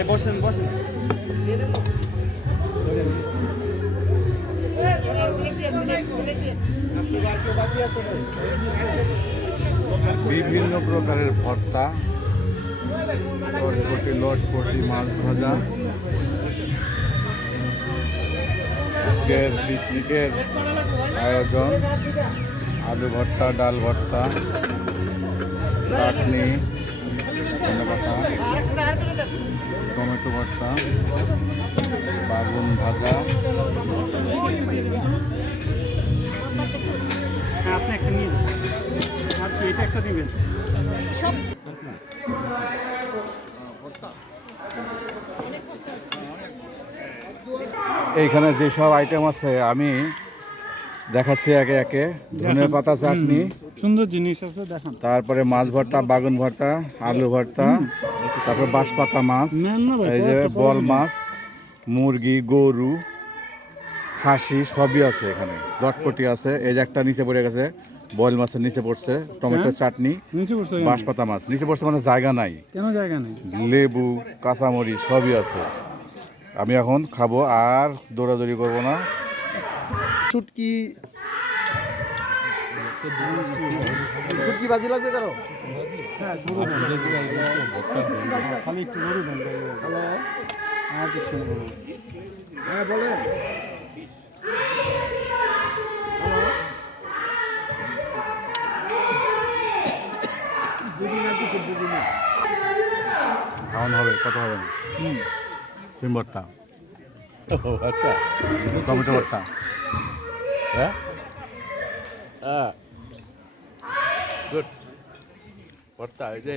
ভাই বসেন বসেন। বিভিন্ন প্রকারের ভর্তা, চটপটি লটপটি, মাছ ভাজা। আজকের পিকনিকের আয়োজন আলু ভর্তা, ডাল ভর্তা, চাটনি, ধনেপাতা, টমেটো ভর্তা, বাগুন ভাজা। হ্যাঁ আপনি একটা নিন, আর কি এটা একটা দিবেন। এইখানে যেসব আইটেম আছে আমি দেখাচ্ছি একে একে। ধনেপাতা চাটনি, সুন্দর জিনিস আছে দেখেন। তারপরে মাছ ভর্তা, বাগুন ভর্তা, আলু ভর্তা, তারপর বাঁশপাতা মাছ, নেন না ভাই, এই যে কয়েকটা বল পাবেন। মাছ, মুরগি, গরু, খাসি সবই আছে এখানে। লটপটি আছে, এই যে একটা নিচে পড়ে গেছে, বয়েল মাছের নিচে পড়ছে, টমেটো চাটনি, নিচে বসে কেন? বাঁশপাতা মাছ নিচে পড়ছে, মানে জায়গা নাই। কেন জায়গা নেই? লেবু, কাঁচামরিচ সবই আছে। আমি এখন খাবো, আর দৌড়াদৌড়ি করবো না। শুটকি শুটকি বাজি লাগবে কারো? হ্যাঁ খালি একটু গরু দেন। আর কিছু না। হ্যাঁ বলেন। খাওয়ানো হবে, কত হবে? সিম ভর্তা, আচ্ছা টমেটো ভর্তা, হ্যাঁ গুড ভর্তা। এই যে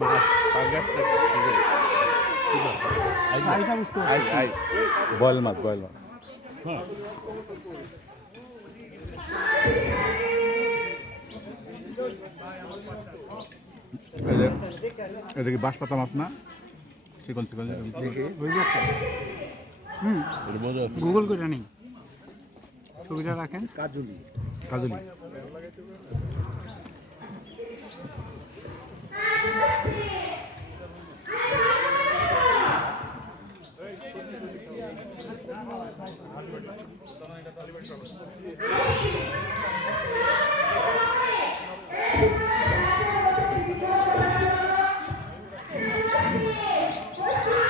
মাছ পাঙ্গাসটা এটা বুঝতে আই আই বয়েল মাছ, বয়েল মাছ। এটা কি বাঁশপাতা মাছ না? চিকন চিকন গুগল করে নিন, ছবিটা রাখেন। কাজুলি কাজলি।